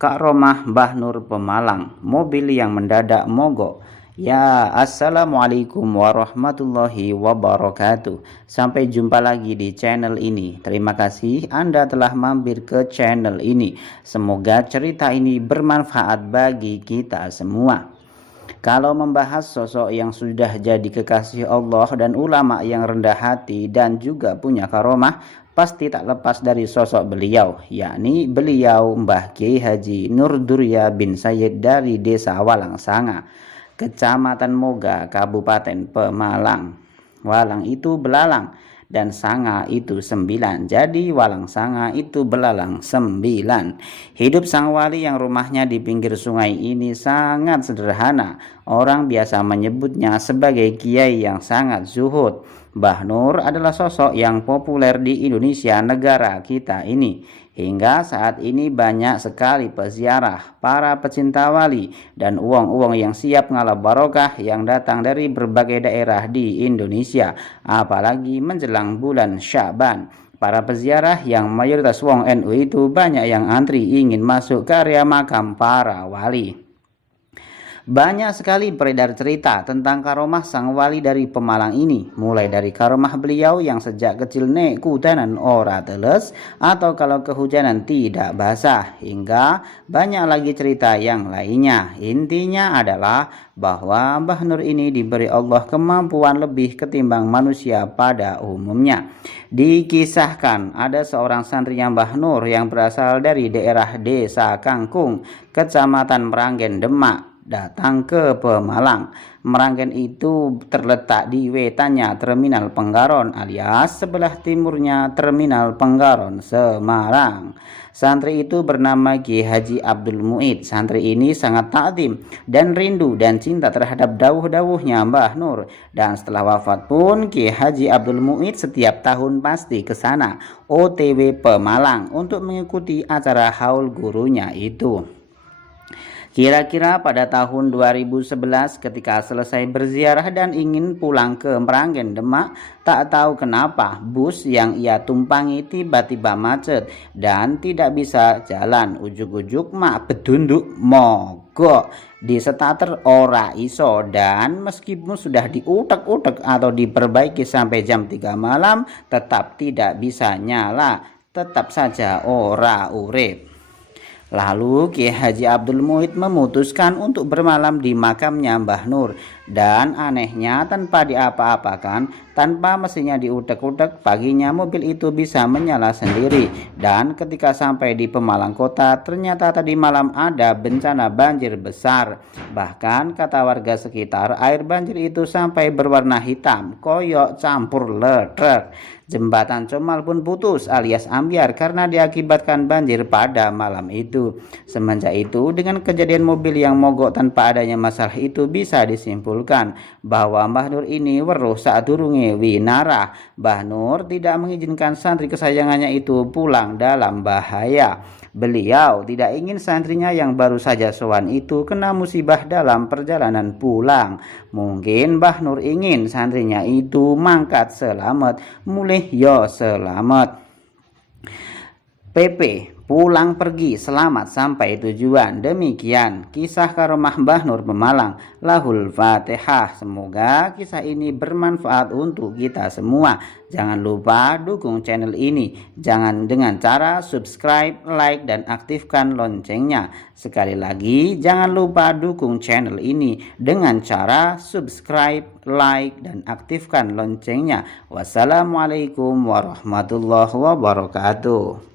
Kak Romah Mbah Nur Pemalang, mobil yang mendadak mogok. Ya, assalamualaikum warahmatullahi wabarakatuh. Sampai jumpa lagi di channel ini. Terima kasih Anda telah mampir ke channel ini. Semoga cerita ini bermanfaat bagi kita semua. Kalau membahas sosok yang sudah jadi kekasih Allah dan ulama yang rendah hati dan juga punya karomah, pasti tak lepas dari sosok beliau, yakni beliau Mbah Kiai Haji Nur Durya bin Sayyid dari Desa Walangsanga, Kecamatan Moga, Kabupaten Pemalang. Walang itu belalang dan sanga itu 9, jadi Walangsanga itu belalang 9. Hidup sang wali yang rumahnya di pinggir sungai ini sangat sederhana. Orang biasa menyebutnya sebagai kiai yang sangat zuhud. Mbah Nur adalah sosok yang populer di Indonesia, negara kita ini. Hingga saat ini banyak sekali peziarah, para pecinta wali, dan uang-uang yang siap ngalah barokah yang datang dari berbagai daerah di Indonesia. Apalagi menjelang bulan Syaban. Para peziarah yang mayoritas wong NU itu banyak yang antri ingin masuk ke area makam para wali. Banyak sekali beredar cerita tentang karomah sang wali dari Pemalang ini, mulai dari karomah beliau yang sejak kecil nek kutanan ora teles atau kalau kehujanan tidak basah, hingga banyak lagi cerita yang lainnya. Intinya adalah bahwa Mbah Nur ini diberi Allah kemampuan lebih ketimbang manusia pada umumnya. Dikisahkan ada seorang santrinya Mbah Nur yang berasal dari daerah Desa Kangkung, Kecamatan Meranggen, Demak, datang ke Pemalang. Meranggen itu terletak di wetannya Terminal Penggaron alias sebelah timurnya Terminal Penggaron, Semarang. Santri itu bernama Kiai Haji Abdul Muid. Santri ini sangat takdim dan rindu dan cinta terhadap dawuh-dawuhnya Mbah Nur. Dan setelah wafat pun Kiai Haji Abdul Muid setiap tahun pasti ke sana, OTW Pemalang, untuk mengikuti acara haul gurunya itu. Kira-kira pada tahun 2011 ketika selesai berziarah dan ingin pulang ke Meranggen, Demak, tak tahu kenapa bus yang ia tumpangi tiba-tiba macet dan tidak bisa jalan. Ujuk-ujuk mak bedunduk mogok di starter ora iso, dan meskipun sudah diutek-utek atau diperbaiki sampai jam 3 malam tetap tidak bisa nyala, tetap saja ora urip. Lalu Kiai Haji Abdul Muid memutuskan untuk bermalam di makamnya Mbah Nur, dan anehnya tanpa diapa-apakan, tanpa mesinnya diutek-utek, paginya mobil itu bisa menyala sendiri. Dan ketika sampai di Pemalang kota, ternyata tadi malam ada bencana banjir besar. Bahkan kata warga sekitar, air banjir itu sampai berwarna hitam, koyok campur ledrek. Jembatan Comal pun putus alias ambyar karena diakibatkan banjir pada malam itu. Semenjak itu, dengan kejadian mobil yang mogok tanpa adanya masalah itu, bisa disimpulkan bahwa Mbah Nur ini weruh saat durunge winarah. Mbah Nur tidak mengizinkan santri kesayangannya itu pulang dalam bahaya. Beliau tidak ingin santrinya yang baru saja sowan itu kena musibah dalam perjalanan pulang. Mungkin Mbah Nur ingin santrinya itu mangkat selamat, mulih yo selamat. PP pulang pergi selamat sampai tujuan. Demikian kisah karomah Mbah Nur Pemalang. Lahul Fatihah. Semoga kisah ini bermanfaat untuk kita semua. Jangan lupa dukung channel ini. Jangan dengan cara subscribe, like, dan aktifkan loncengnya. Sekali lagi, jangan lupa dukung channel ini dengan cara subscribe, like, dan aktifkan loncengnya. Wassalamualaikum warahmatullahi wabarakatuh.